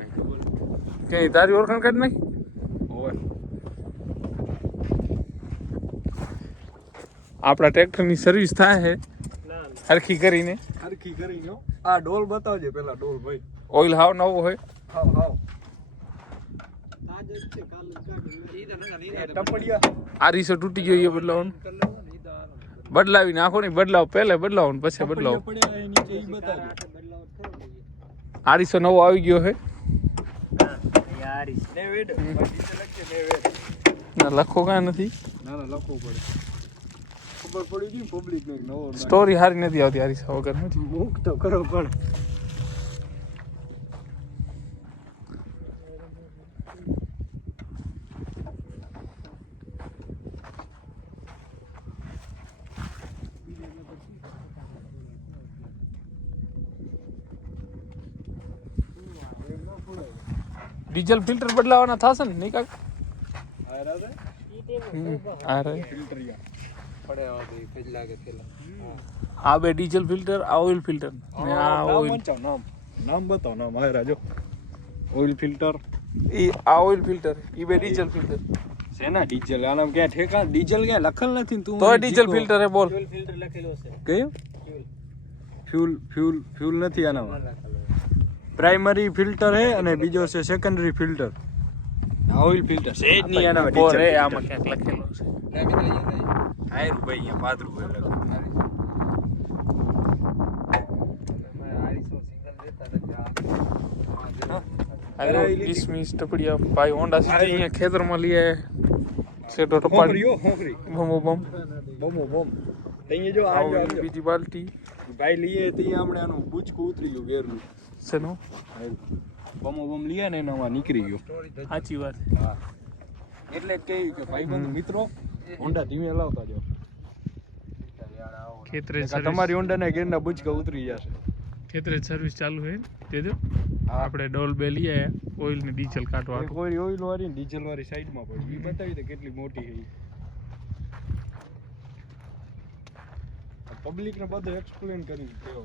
નાખી ખબર કે તારી ઓળખાણ કાઢી નાખી હોય આપણા ટ્રેક્ટરની સર્વિસ થાય છે હરખી કરીને હરખી કરીને આ ડોલ બતાવજે પેલા ડોલ ભાઈ ઓઇલ હાવ નવો હોય હાવ હાવ ટપડિયા આ રીસો તૂટી ગયો એ બદલાવાનું બદલાવી નાખો ને બદલાવ પહેલે બદલાવો ને પછી બદલાવો પડ્યા એ નીચે ઈ બતાવજે આ રીસો નવો આવી ગયો છે નેવેડ નીચે લખજે નેવેડ ના લખો કાંઈ નથી ના ના લખવું પડે ખબર પડી ગઈ પબ્લિક ને નવો સ્ટોરી સારી નથી આવતી આ રીસા વગર નથી મુક તો કરો પણ ડીઝલ ફિલ્ટર બદલાવાના થશે ને નહીં કાકા આ રાતે આ રે ફિલ્ટરિયા પડે આવે કેટલા કે થેલા આ બે ડીઝલ ફિલ્ટર આ ઓઇલ ફિલ્ટર ને આ ઓઇલ નામ બતાવો નામ આ રાજો ઓઇલ ફિલ્ટર ઈ આ ઓઇલ ફિલ્ટર ઈ બે ડીઝલ ફિલ્ટર શેના ડીઝલ આનામ ક્યાં ઠેકા ડીઝલ ક્યાં લખેલ નથી ને તું તો ડીઝલ ફિલ્ટર હે બોલ ફિલ્ટર લખેલો છે કયું ફ્યુલ નથી આનામાં પ્રાઇમરી ફિલ્ટર હે અને બીજો છે સેકન્ડરી ફિલ્ટર ઓઇલ ફિલ્ટર સેજ ની આનામાં બોલ ડીઝલ રે આમાં ક્યાંક લખેલું છે આયરું ભાઈ અહીંયા પાદરું ભાઈ હેલો 20 મિનિટ ટપડિયા ભાઈ હોન્ડા સિટી અહીંયા ખેતરમાં લઈએ સેટો ટપાડી હોંકરી બમ બમ બમ તઈએ જો આ જો બીજી બાલ્ટી ભાઈ લઈએ તે આપણે આનું બુચકું ઉતરી ગયું ગેરનું શેનો બમ લઈએ ને એનામાં નીકળી ગયું સાચી વાત હા એટલે જ કહ્યું કે ભાઈબંધ મિત્રો હોન્ડા ધીમે હલાવતા જાઓ ખેતરે તમારી હોન્ડાના ગેરના બુચકા ઉતરી જશે ખેતરે સર્વિસ ચાલુ છે દેજો આપણે ડોલ બે લઈ આયા ઓઇલ ને ડીઝલ કાઢવા કોઈ ઓઇલ વાળી ને ડીઝલ વાળી સાઈડમાં પડી એ બતાવી દે કેટલી મોટી છે પબ્લિક ને બધું એક્સપ્લેન કરી દેવો